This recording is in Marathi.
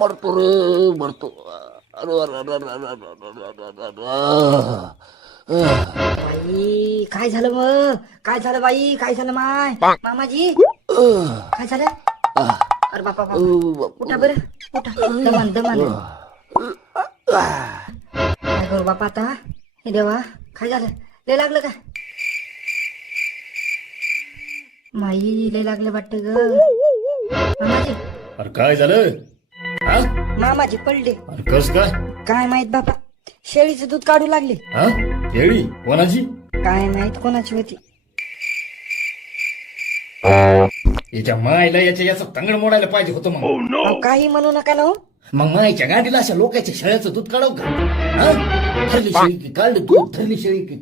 मरतो रे मरतो. अरे अरे अरे अरे अरे अरे अरे अरे. बाई काय झालं मग? काय झालं बाई? काय झालं माय मामाजी? काय झालं? अरे बापा बापा, उठा बरं, उठा. दमान दमान. काय करू बापा आता? हे देवा, काय झालं? लय लागलं का? माई लय लागलं वाटतं ग मामाजी. अरे काय झालं? हा? मामाजी पडले. अरे कस काय? काय माहित बापा, शेळीचं दूध काढू लागले. हा? केळी कोणाची? काय माहित कोणाची होती. याच्या मायला याचा तंगड मोडायला पाहिजे होतं मग. अहो, काही म्हणू नका ना हो. मग मायच्या गाडीला अशा लोकांच्या शेळ्याचं दूध काढावं का? हा? ठरली शेळी की काढलं दूध, ठरली शेळी की